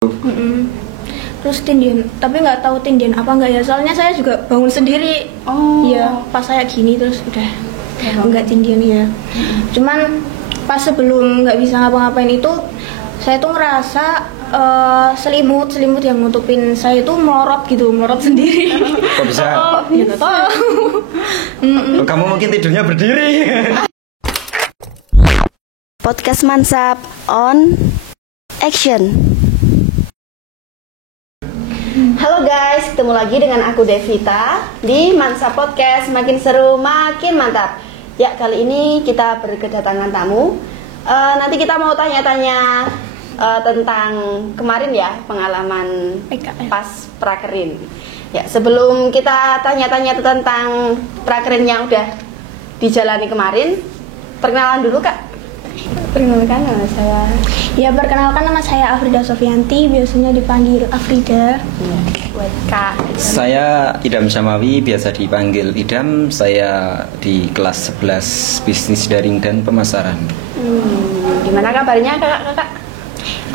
Mm-mm. Terus tindian, tapi nggak tahu tindian apa nggak ya, soalnya saya juga bangun sendiri. Iya, pas saya gini terus udah nggak tindian ya. Cuman pas sebelum nggak bisa ngapa-ngapain itu, saya tuh ngerasa selimut yang nutupin saya itu melorot sendiri. Kok bisa? Ya nggak tahu. Kamu mungkin tidurnya berdiri. Podcast Mansap on Action. Halo guys, ketemu lagi dengan aku Devita di Mansap Podcast, makin seru makin mantap. Ya, kali ini kita berkedatangan tamu. Nanti kita mau tanya-tanya tentang kemarin ya, pengalaman PKL. pas prakerin. Ya, sebelum kita tanya-tanya tentang prakerin yang udah dijalani kemarin, perkenalan dulu Kak. Perkenalkan nama saya. Ya, perkenalkan nama saya Afrida Sofianti, biasanya dipanggil Afrida. Buat Kak. Saya Idam Syamawi, biasa dipanggil Idam. Saya di kelas 11 Bisnis Daring dan Pemasaran. Gimana kabarnya kakak?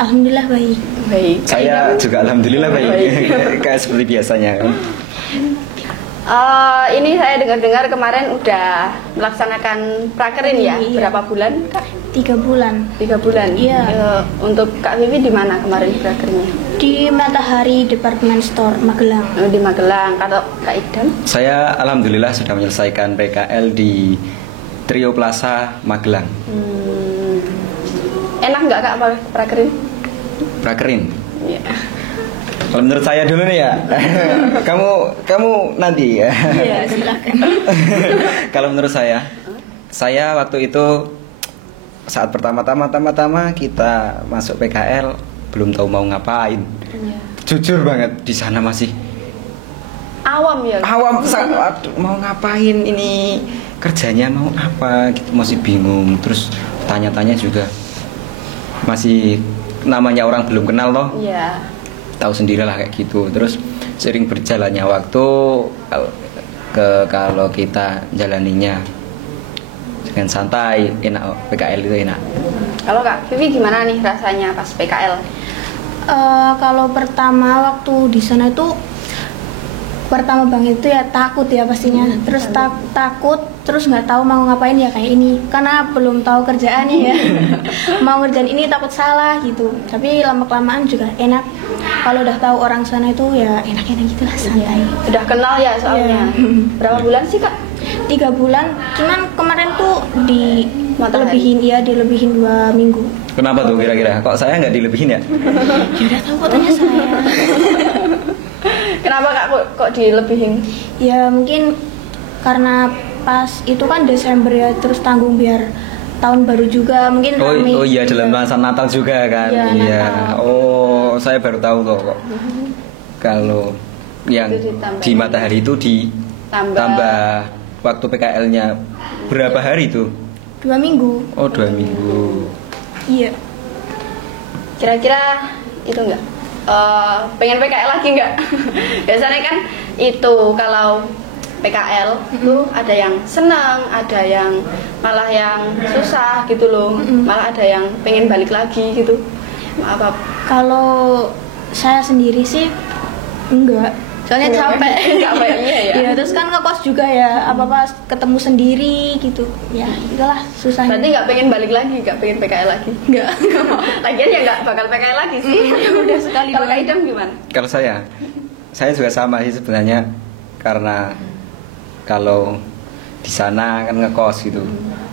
Alhamdulillah baik. Baik. Saya juga alhamdulillah baik. Kayak seperti biasanya kan. Ini saya dengar-dengar kemarin udah melaksanakan prakerin ya. Iya. Berapa bulan Kak? 3 bulan 3 bulan. Iya. Untuk Kak Vivi di mana kemarin prakerinnya? di Matahari Department Store Magelang. Di Magelang. Kalau Kak Idam? Saya alhamdulillah sudah menyelesaikan PKL di Trio Plaza Magelang. Enak nggak Kak prakerin? Prakerin. Iya. Kalau menurut saya dulu nih ya. kamu nanti ya. Iya, silakan. Kalau menurut saya waktu itu saat pertama-tama kita masuk PKL belum tahu mau ngapain. Iya. Jujur banget di sana masih Awam ya. waduh, mau ngapain ini, kerjanya mau apa gitu, masih bingung. Terus tanya-tanya juga masih namanya orang belum kenal loh. Iya. Tahu sendirilah kayak gitu. Terus sering berjalannya waktu, kalau kita jalaninya dengan santai, enak. PKL itu enak. Kalau Kak Vivi gimana nih rasanya pas PKL? Kalau pertama waktu di sana itu pertama banget itu ya takut ya pastinya. Terus takut, terus nggak tahu mau ngapain ya kayak ini. Karena belum tahu kerjaannya ya. Mau ngerjain ini takut salah gitu. Tapi lama-kelamaan juga enak. Kalau udah tahu orang sana itu ya enak-enak gitu lah, santai. Udah kenal ya soalnya. Iya. Berapa bulan sih Kak? 3 bulan. Cuman kemarin tuh Matahari. dilebihin 2 minggu. Kenapa tuh kira-kira? Kok saya nggak dilebihin ya? Ya udah tahu kok tanya saya. Kenapa Kak kok dilebihin? Ya mungkin karena pas itu kan Desember ya, terus tanggung biar tahun baru juga mungkin rame. Oh iya, dalam masa Natal juga kan. Iya, Natal. Oh, saya baru tahu loh kok. Kalau yang Itu ditambah. di Matahari itu tambah waktu PKL-nya berapa hari itu? 2 minggu. Oh, 2 minggu. Iya. Kira-kira itu enggak? Pengen PKL lagi enggak? Biasanya kan itu kalau PKL tuh ada yang senang, ada yang malah yang susah gitu loh. Malah ada yang pengen balik lagi gitu. Apa? Kalau saya sendiri sih enggak. Soalnya capek. Capek, iya ya. Iya, terus kan ngekos juga ya, apa-apa ketemu sendiri gitu. Ya, itulah susahnya. Berarti nggak pengen balik lagi, nggak pengen PKL lagi? Enggak. Lagian ya nggak bakal PKL lagi sih. Udah sekali Kalau Kak doang. Idam gimana? Kalau saya juga sama sih sebenarnya, karena kalau di sana kan ngekos gitu,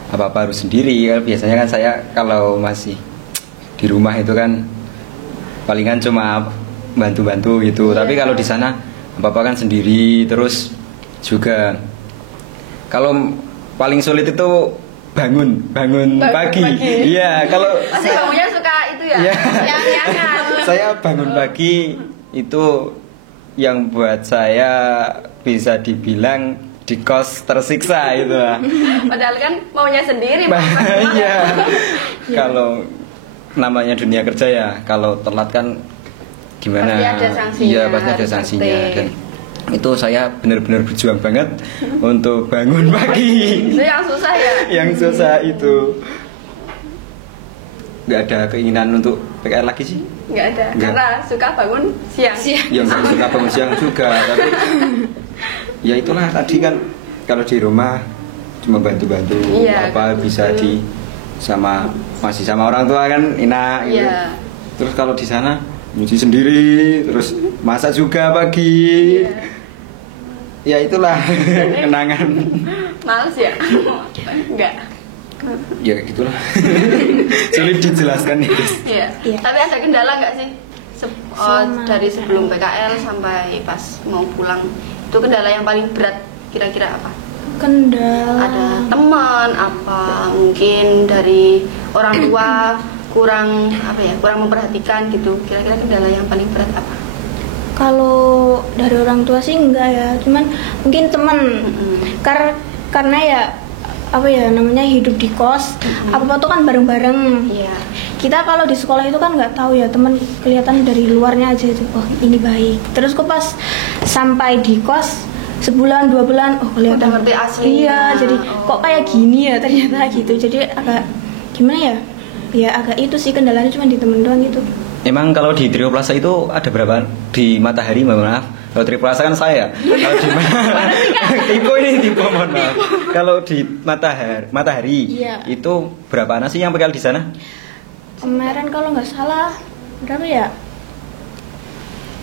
apa-apa harus sendiri. Biasanya kan saya kalau masih di rumah itu kan palingan cuma bantu-bantu gitu. Tapi kalau di sana apa-apa kan sendiri. Terus juga kalau paling sulit itu bangun pagi. Iya, kalau Pasti kamunya suka itu ya? Iya. Yang-yangan. Saya bangun pagi itu yang buat saya bisa dibilang di kos tersiksa itu lah. Padahal kan maunya sendiri. mau pas Iya. rumah. Kalau namanya dunia kerja ya, kalau telat kan gimana? Pasti ada sanksinya, Iya, pasti ada harus sanksinya. ngerti. Dan itu saya benar-benar berjuang banget untuk bangun pagi. Itu yang susah ya? Yang susah itu. Nggak ada keinginan untuk PKL lagi sih. Nggak ada. Nggak. Karena suka bangun siang. Yang nggak suka bangun siang juga, tapi ya itulah tadi kan kalau di rumah cuma bantu-bantu Iya, apa gitu. bisa masih sama orang tua kan enak gitu. Iya. Terus kalau di sana nyuci sendiri, terus masak juga pagi. Iya. Ya itulah kenangan. Males ya? Enggak. Ya kayak gitulah. Sulit dijelaskan itu. Iya. Iya. Tapi ada kendala nggak sih? Sama. Dari sebelum PKL sampai pas mau pulang, itu kendala yang paling berat kira-kira apa? Kendala. Ada teman apa mungkin dari orang tua kurang memperhatikan gitu. Kira-kira kendala yang paling berat apa? Kalau dari orang tua sih enggak ya, cuman mungkin teman. Karena ya apa ya namanya hidup di kos, apa tuh kan bareng-bareng. Iya. Kita kalau di sekolah itu kan nggak tahu ya, teman kelihatan dari luarnya aja itu, oh ini baik. Terus kok pas sampai di kos sebulan 2 bulan, oh kelihatan. Udah ngerti aslinya. Iya, jadi kok kayak gini ya ternyata gitu. Jadi agak gimana ya? Ya agak itu sih kendalanya cuma di temen doang gitu. Emang kalau di Trio Plaza itu ada berapa? Di Matahari, mohon maaf. Kalau Trio Plaza kan saya. Kalau di tipe mohon maaf. Kalau di Matahari Iya. itu berapa anak sih yang PKL di sana? Kemarin kalau nggak salah berapa ya?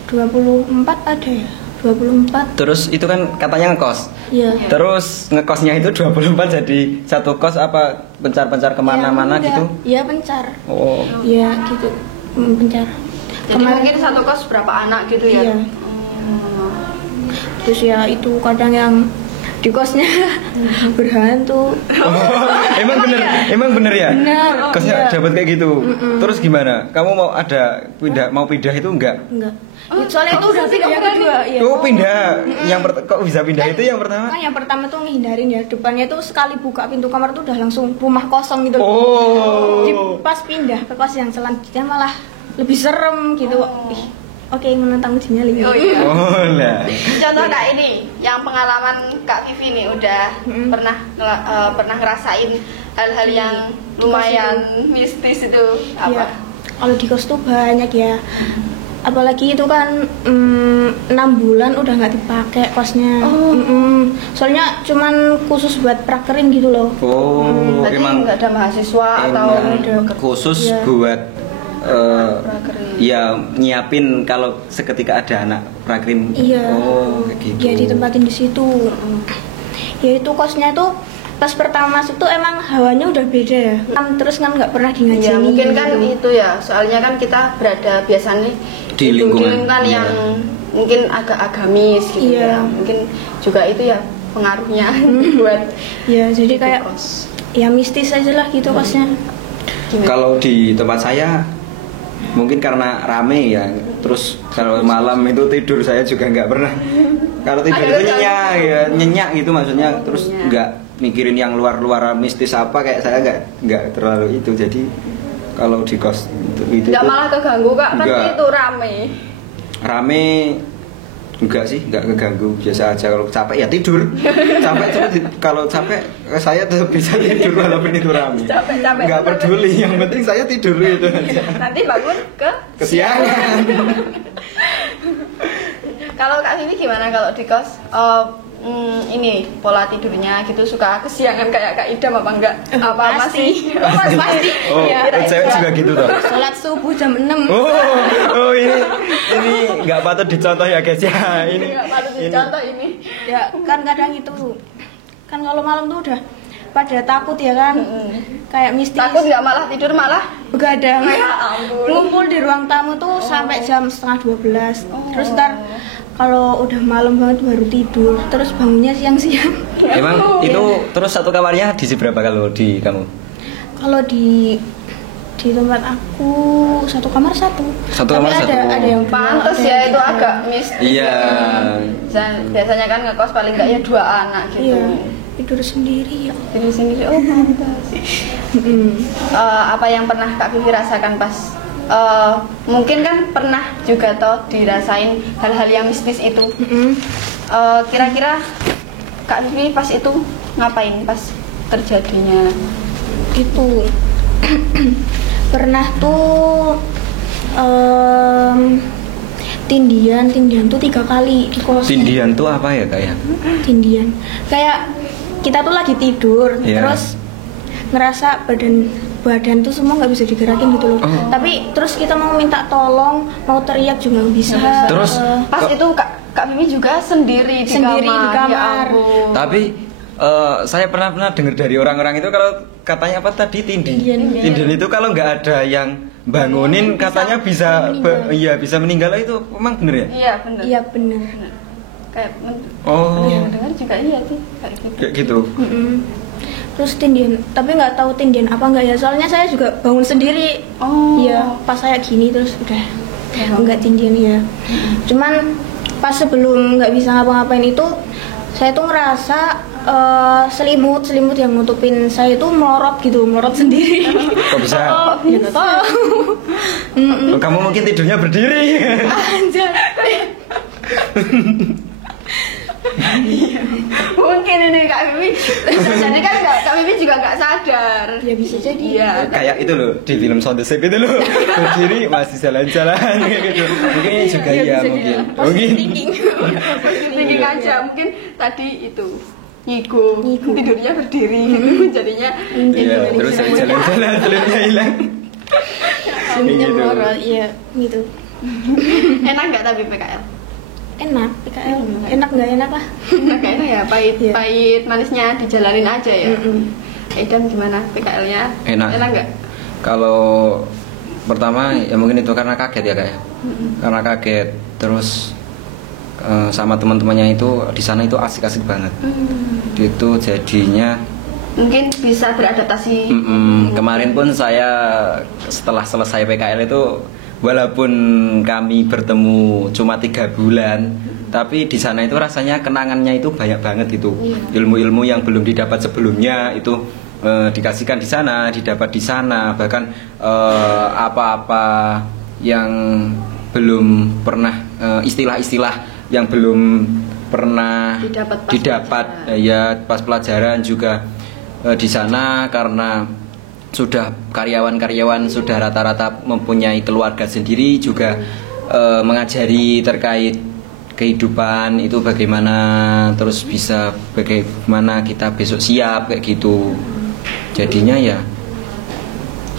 24 ada ya? 24. Terus itu kan katanya ngekos. Iya. Terus ngekosnya itu 24 jadi satu kos apa pencar-pencar kemana-mana Ya, gitu? Iya pencar. Oh. Iya gitu. Pencar. Jadi mungkin satu kos berapa anak gitu ya? Iya. Terus ya itu kadang yang di kosnya berhantu. Emang bener ya? Bener. Kosnya Iya. dapat kayak gitu. Terus gimana? Kamu mau pindah itu enggak? Enggak. Soalnya itu udah pindah yang kedua. Iya. Oh pindah. Kok bisa pindah itu yang pertama? Kan yang pertama tuh ngehindarin ya, depannya tuh sekali buka pintu kamar tuh udah langsung rumah kosong gitu. Oh. Jadi pas pindah ke kos yang selanjutnya malah lebih serem gitu. Ih, oke menentang uji nyali. Oh iya. Oh lah. Contoh Kak ini, yang pengalaman Kak Vivi nih udah pernah ngerasain hal-hal yang lumayan mistis itu Iya. apa? Kalau di kos tuh banyak ya. Apalagi itu kan 6 bulan udah nggak dipakai kosnya. Oh. Soalnya cuman khusus buat prakerin gitu loh. Oh, Berarti emang nggak ada mahasiswa atau khusus Iya. buat prakerin. ya nyiapin kalau seketika ada anak prakrim. Iya. Oh, kayak gitu. Ya ditempatin di situ. Ya itu kosnya tuh pas pertama masuk tuh emang hawanya udah beda ya. Terus kan nggak pernah Ya ngajeni. mungkin kan gitu. itu ya, soalnya kan kita berada biasanya Di lingkungan, iya. yang mungkin agak agamis gitu Iya. ya. Mungkin juga itu ya pengaruhnya buat Ya jadi hidup kayak kos. ya mistis aja lah gitu kosnya. Gimana? Kalau di tempat saya mungkin karena rame ya. Terus kalau malam itu tidur saya juga nggak pernah. Kalau tidur Ada itu kan? nyenyak gitu maksudnya. Oh, Terus nyenyak. nggak mikirin yang luar-luar mistis apa, kayak saya nggak terlalu itu. Jadi kalau di kos itu Nggak malah keganggu Kak, kan Nggak. itu rame. rame. Enggak sih, enggak keganggu, biasa aja. Kalau capek ya tidur. Kalau capek saya tetap bisa tidur walaupun itu rame. Capek-capek. Enggak peduli, yang penting saya tidur itu aja. Nanti bangun ke Kesiangan. Kalau Kak Vivi gimana kalau di kos? Ini pola tidurnya gitu suka kesiangan kayak Kak Idam apa enggak? Apa Pasti. masih? Pasti. Oh, Ya, cewek juga gitu toh. Sholat subuh jam 6. Oh ini nggak patut dicontoh ya guys ya. Ini Enggak patut dicontoh ini. Ya kan kadang itu kan kalau malam tuh udah pada takut ya kan. Kayak mistis. Takut nggak malah tidur malah? Begadang. Ya ampun. Ngumpul di ruang tamu tuh sampai jam setengah 12. Terus ntar kalau udah malam banget baru tidur. Terus bangunnya siang-siang. Emang itu terus satu kamarnya diisi berapa kalau di kamu? Kalau di tempat aku satu kamar satu. Satu Tapi kamar satu. ada yang dua, Pantes ada ya yang itu tiga. agak mistis. Iya. Biasanya kan ngekos paling enggak ya 2 anak gitu. Iya. Tidur sendiri ya. Jadi sendiri pantes. Apa yang pernah Kak Vivi rasakan pas mungkin kan pernah juga toh dirasain hal-hal yang mistis itu. Kira-kira Kak Vivi pas itu ngapain pas terjadinya? Gitu. Pernah tuh Tindian tuh 3 kali di kos. Tindian tuh apa ya kayak? Tindian kayak kita tuh lagi tidur, Iya. terus ngerasa badan tuh semua nggak bisa digerakin gitu loh. Tapi terus kita mau minta tolong, mau teriak juga nggak bisa. Terus Pas itu Kak Mimi juga sendiri di Sendiri kamar. di kamar. Ya ampun. tapi saya pernah dengar dari orang-orang itu kalau katanya apa tadi Tindian. Tindian itu kalau nggak ada yang bangunin katanya bisa bisa meninggal itu emang bener ya? Iya benar. Iya benar. Kayak Oh, dengar juga iya sih kayak gitu. kayak gitu. Terus tindian, tapi nggak tahu tindian apa nggak ya. Soalnya saya juga bangun sendiri. Oh. Iya, pas saya gini terus udah nggak tindian ya. Cuman pas sebelum nggak bisa ngapa-ngapain itu, saya tuh ngerasa selimut yang nutupin saya itu melorot sendiri. Kok bisa? Ya nggak tahu. Kamu mungkin tidurnya berdiri. Anjay. Mungkin ini Kak Mimi. Jadi kan Kak Mimi juga nggak sadar. Ya bisa jadi. Iya. Kayak itu loh di film Sound the Shape itu loh, berdiri masih jalan-jalan kayak gitu. Mungkin ini juga ya mungkin. Mungkin. Thinking aja mungkin tadi itu nyigo tidurnya berdiri gitu jadinya Iya, terus saya jalan-jalan telurnya hilang. Selimutnya Gitu. melorot, iya gitu. enak nggak tapi PKL Enak, PKL. Enak nggak enak lah. enak ya pahit Iya. pahit manisnya dijalanin aja ya. Idam gimana PKL-nya Enak. nggak Kalau pertama ya mungkin itu karena kaget ya kak ya. Karena kaget terus sama teman-temannya itu di sana itu asik-asik banget. Itu jadinya mungkin bisa beradaptasi. kemarin pun saya setelah selesai PKL itu walaupun kami bertemu cuma 3 bulan, tapi di sana itu rasanya kenangannya itu banyak banget itu. Ilmu-ilmu yang belum didapat sebelumnya itu dikasihkan di sana, didapat di sana, bahkan apa-apa yang belum pernah istilah-istilah yang belum pernah Didapat pas ya pas pelajaran juga di sana karena sudah karyawan-karyawan sudah rata-rata mempunyai keluarga sendiri juga mengajari terkait kehidupan itu bagaimana, terus bisa bagaimana kita besok siap kayak gitu. Jadinya ya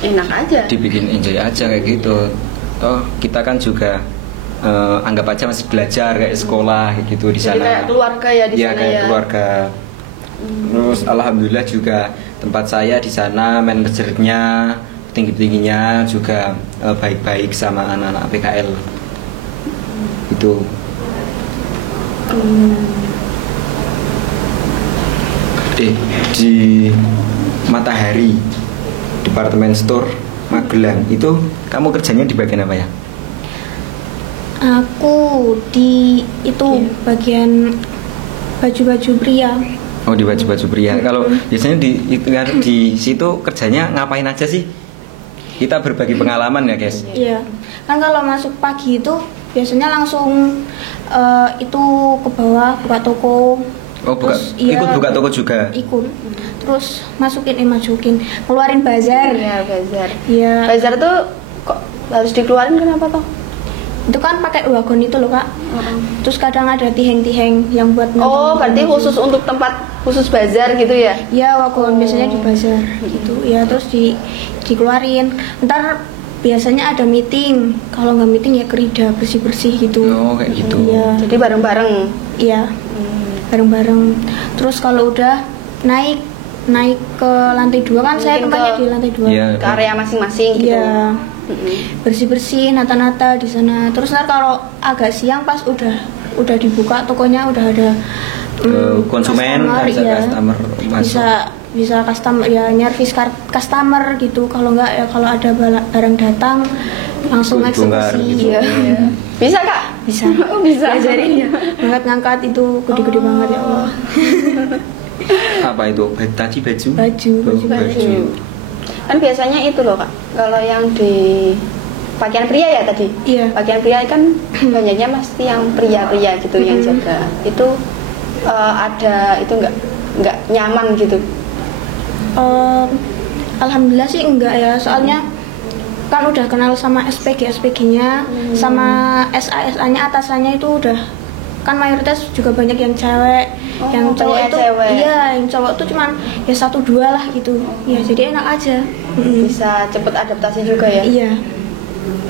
Enak aja. dibikin enjoy aja kayak gitu. Toh kita kan juga anggap aja masih belajar kayak sekolah kayak gitu di Jadi sana. kayak keluarga ya di sana kayak ya. keluarga. Terus alhamdulillah juga tempat saya di sana manajernya tinggi-tingginya juga baik-baik sama anak-anak PKL. Itu. Di Matahari Departemen Store Magelang itu kamu kerjanya di bagian apa ya? Aku di itu bagian baju-baju pria. Oh di baju-baju pria. Kalau biasanya di situ kerjanya ngapain aja sih? Kita berbagi pengalaman ya guys. Iya. Kan kalau masuk pagi itu biasanya langsung itu ke bawah buka toko. Oh buka, Terus, iya, ikut buka toko juga. Ikut. Terus masukin, keluarin bazar. Iya, bazar. Iya. Bazar tuh kok harus dikeluarin kenapa toh? Itu kan pakai wagon itu loh kak. Terus kadang ada tiheng-tiheng yang buat Oh, berarti khusus untuk tempat khusus bazar gitu ya? ya wagon biasanya di bazar gitu ya, terus dikeluarin. Ntar biasanya ada meeting, kalau nggak meeting ya kerida bersih gitu. Oh kayak gitu. Iya, Jadi bareng-bareng. iya, bareng-bareng. Terus kalau udah naik ke lantai 2 kan, saya Mungkin tempatnya ke- di lantai 2. Iya. Ke area masing-masing gitu. Iya, bersih-bersih, nata-nata di sana. Terus ntar kalau agak siang pas udah dibuka tokonya, udah ada Konsumen kan bisa iya. customer masuk. bisa customer ya, nyervis customer gitu. Kalau enggak ya kalau ada barang datang langsung Bongkar eksekusi. gitu. Iya. Bisa kak? Bisa. Oh, bisa. Diajarin ya. Ngangkat itu gede-gede banget ya Allah. Apa itu? Tadi baju? Baju, Oh, baju. Kan biasanya itu loh kak. Kalau yang di pakaian pria ya tadi. Iya. Pakaian pria kan banyaknya pasti yang pria-pria gitu yang jaga. Itu ada itu nggak nyaman gitu. Alhamdulillah sih enggak ya, soalnya kan udah kenal sama SPG-nya, sama SA-nya atasannya itu udah kan mayoritas juga banyak yang cewek, yang cowok banyak itu cewek. iya, yang cowok tuh cuman ya 1-2 lah gitu. Ya jadi enak aja. Bisa cepet adaptasi juga ya. Iya.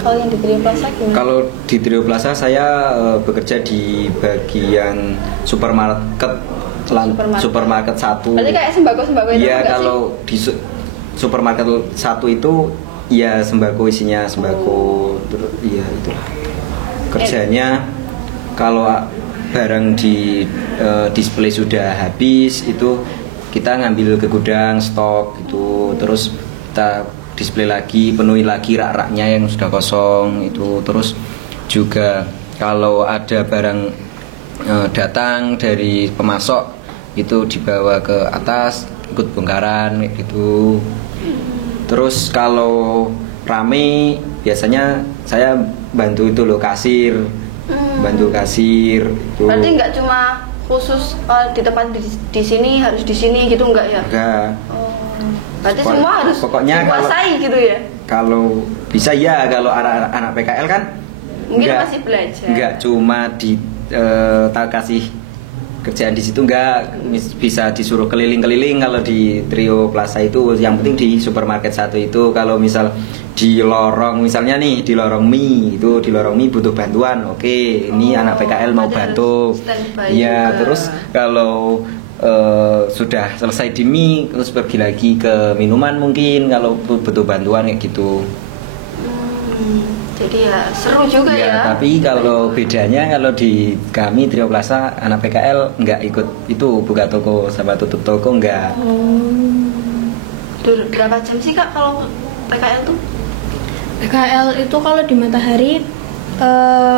Kalau yang di Trio Plaza gimana? Kalau di Trio Plaza saya bekerja di bagian supermarket supermarket 1. Berarti kayak sembako itu Iya, enggak kalau di supermarket 1 itu ya sembako, isinya sembako. Terus iya itulah. Kerjanya kalau barang di display sudah habis itu kita ngambil ke gudang stok gitu, terus kita display lagi, penuhi lagi rak-raknya yang sudah kosong itu. Terus juga kalau ada barang datang dari pemasok itu dibawa ke atas ikut bongkaran gitu. Terus kalau rame biasanya saya bantu itu loh, kasir, bantu kasir itu. Berarti nggak cuma khusus di tempat di sini harus di sini gitu enggak ya? Enggak. Berarti semua harus pokoknya dikuasai gitu ya? Kalau bisa ya, kalau anak PKL kan Mungkin masih belajar. Enggak cuma kasih kerjaan di situ, enggak, bisa disuruh keliling-keliling. Kalau di Trio Plaza itu yang penting di supermarket 1 itu kalau misal di lorong, misalnya nih di lorong mie itu, di lorong mie butuh bantuan, oke, ini anak PKL mau bantu. Iya, terus kalau sudah selesai di mie terus pergi lagi ke minuman mungkin kalau butuh bantuan kayak gitu. Jadi ya seru juga ya. Tapi kalau bedanya kalau di kami Trio Plaza anak PKL nggak ikut itu buka toko sama tutup toko, nggak. Berapa jam sih Kak kalau PKL tuh? PKL itu kalau di Matahari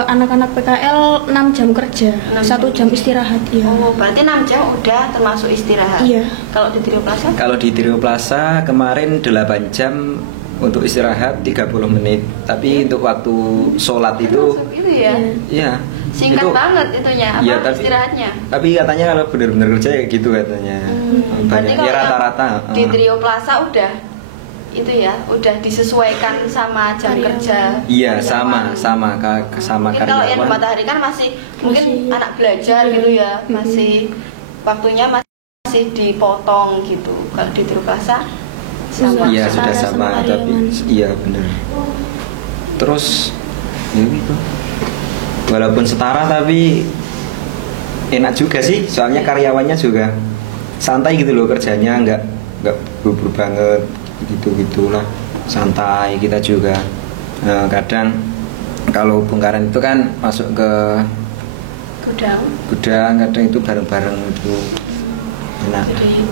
anak-anak PKL 6 jam kerja, 1 jam istirahat ya. Oh, berarti 6 jam udah termasuk istirahat. Iya. Kalau di Trio Plaza? Kalau di Trio Plaza kemarin 8 jam untuk istirahat 30 menit. Tapi untuk waktu sholat itu ya? Iya. Singkat banget itunya, apa ya, istirahatnya? Tapi katanya kalau benar-benar kerja kayak gitu katanya. Berarti kalau rata-rata di Trio Plaza udah itu ya, udah disesuaikan sama jam karyawan. kerja. Iya, karyawan. sama Mungkin kalau yang di karyawan. Matahari kan mungkin anak belajar gitu ya, masih waktunya masih dipotong gitu. Kalau di Trio Plaza sama. Iya, sudah setara sama, sama tapi karyawan. iya benar. Terus ya gitu. Walaupun setara tapi enak juga sih, soalnya karyawannya juga santai gitu loh kerjanya, nggak buru-buru banget gitu-gitulah, santai. Kita juga kadang kalau bongkaran itu kan masuk ke gudang, kadang itu bareng-bareng itu enak. Jadi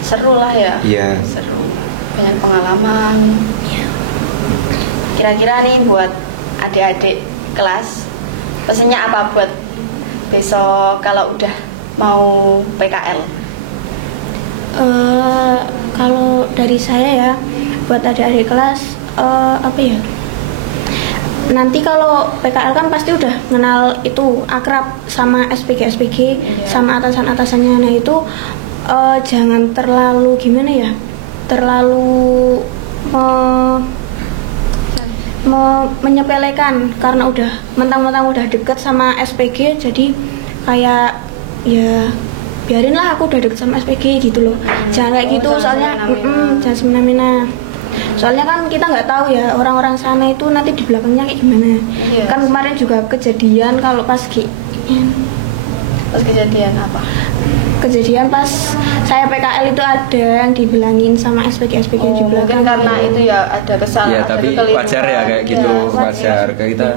seru lah ya. Iya. Seru, banyak pengalaman. Kira-kira nih buat adik-adik kelas, pesannya apa buat besok kalau udah mau PKL? Kalau dari saya ya, buat adik-adik kelas apa ya? Nanti kalau PKL kan pasti udah kenal itu, akrab sama SPG, sama atasan-atasannya. Nah itu jangan terlalu gimana ya, terlalu menyepelekan karena udah mentang-mentang udah deket sama SPG, jadi kayak ya biarin lah aku udah deket sama SPG gitu loh. Jangan kayak gitu, soalnya jangan semena-mena. Soalnya kan kita nggak tahu ya orang-orang sana itu nanti di belakangnya kayak gimana. Kan kemarin juga kejadian kalau pas kejadian apa? Kejadian pas saya PKL itu ada yang dibilangin sama SPG di belakang. Mungkin karena itu ya ada kesalahan. Ya tapi wajar ya kayak gitu, wajar. Kayak kita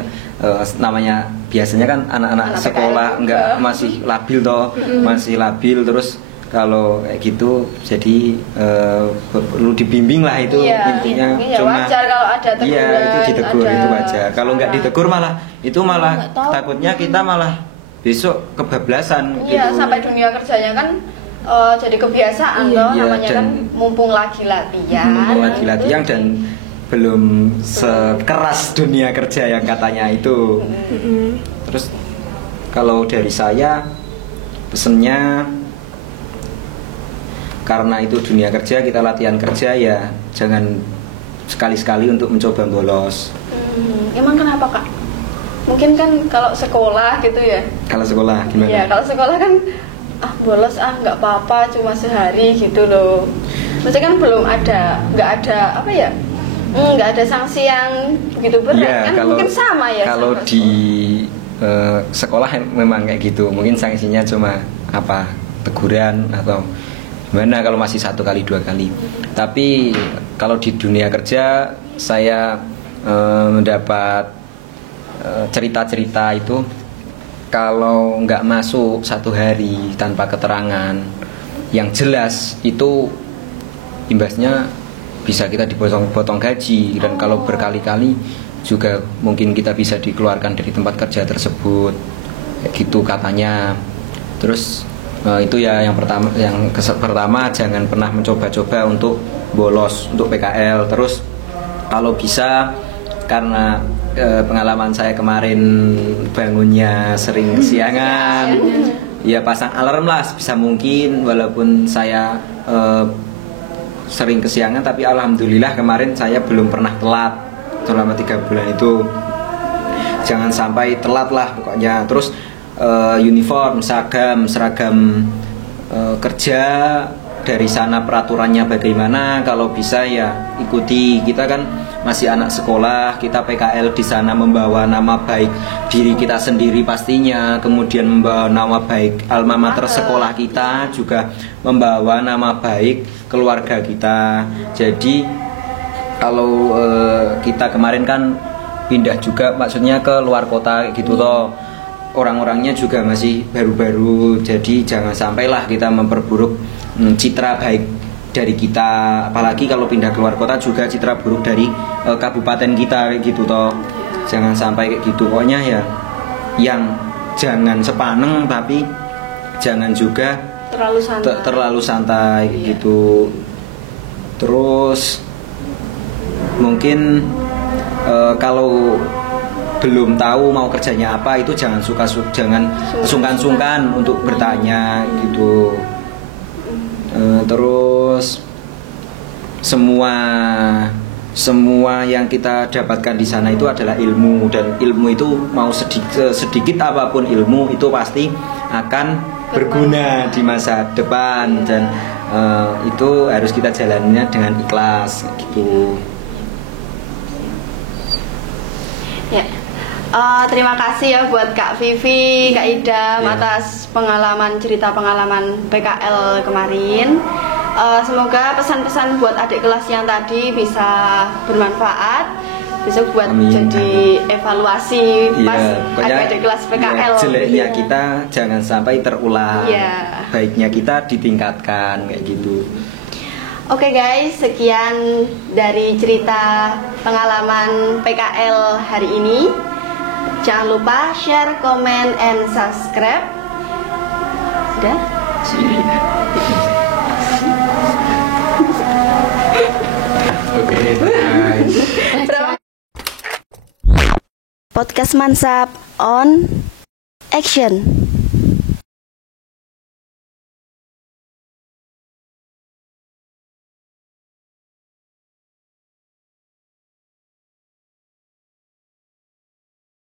namanya biasanya kan anak-anak sekolah nggak masih labil toh, masih labil, terus kalau kayak gitu jadi perlu dibimbing lah itu, intinya. Ya, cuma wajar kalau ada teguran. Iya, itu ditegur, itu wajar. Kalau nggak ditegur malah takutnya kita malah besok kebablasan. Iya, gitu. sampai dunia kerjanya kan jadi kebiasaan loh, namanya kan mumpung lagi latihan dan belum sekeras dunia kerja yang katanya itu. Terus kalau dari saya pesennya, karena itu dunia kerja, kita latihan kerja ya jangan sekali-sekali untuk mencoba bolos. Emang kenapa Kak? Mungkin kan kalau sekolah gitu ya. Kalau sekolah gimana? Ya kalau sekolah kan bolos nggak apa-apa, cuma sehari gitu loh. Maksudnya kan belum ada, nggak ada apa ya? Nggak ada sanksi yang begitu berat Ya, kan? Mungkin sama ya. Kalau sama di sekolah memang kayak gitu. Mungkin sanksinya cuma apa? Teguran atau gimana kalau masih 1 kali 2 kali. Tapi kalau di dunia kerja saya mendapat cerita-cerita itu kalau nggak masuk 1 hari tanpa keterangan yang jelas itu imbasnya bisa kita dipotong gaji, dan kalau berkali-kali juga mungkin kita bisa dikeluarkan dari tempat kerja tersebut, kayak gitu katanya. Terus itu ya yang pertama jangan pernah mencoba-coba untuk bolos untuk PKL. Terus kalau bisa, karena pengalaman saya kemarin bangunnya sering kesiangan, ya pasang alarm lah sebisa mungkin. Walaupun saya sering kesiangan, tapi alhamdulillah kemarin saya belum pernah telat selama 3 bulan itu. Jangan sampai telat lah pokoknya. Terus uniform, seragam kerja dari sana peraturannya bagaimana, kalau bisa ya ikuti. Kita kan masih anak sekolah, kita PKL di sana membawa nama baik diri kita sendiri pastinya, kemudian membawa nama baik alma mater sekolah kita, juga membawa nama baik keluarga kita. Jadi kalau kita kemarin kan pindah juga, maksudnya ke luar kota gitu toh, orang-orangnya juga masih baru-baru, jadi jangan sampailah kita memperburuk citra baik dari kita, apalagi kalau pindah keluar kota juga citra buruk dari kabupaten kita kayak gitu toh. Jangan sampai kayak gitu. Pokoknya ya yang jangan sepaneng, tapi jangan juga terlalu santai kayak gitu. Terus mungkin kalau belum tahu mau kerjanya apa, itu jangan sungkan-sungkan untuk bertanya gitu. Terus semua yang kita dapatkan di sana itu adalah ilmu, dan ilmu itu mau sedikit apapun ilmu itu pasti akan berguna di masa depan, dan itu harus kita jalaninya dengan ikhlas gitu. Ya. Terima kasih ya buat Kak Vivi, Kak Idam atas cerita pengalaman PKL kemarin. Semoga pesan-pesan buat adik kelas yang tadi bisa bermanfaat, bisa buat jadi evaluasi pas adik kelas PKL. Jeleknya kita jangan sampai terulang, baiknya kita ditingkatkan kayak gitu. Oke guys, sekian dari cerita pengalaman PKL hari ini. Jangan lupa share, comment, and subscribe. Sudah? Oke, guys. Podcast Mansap on action.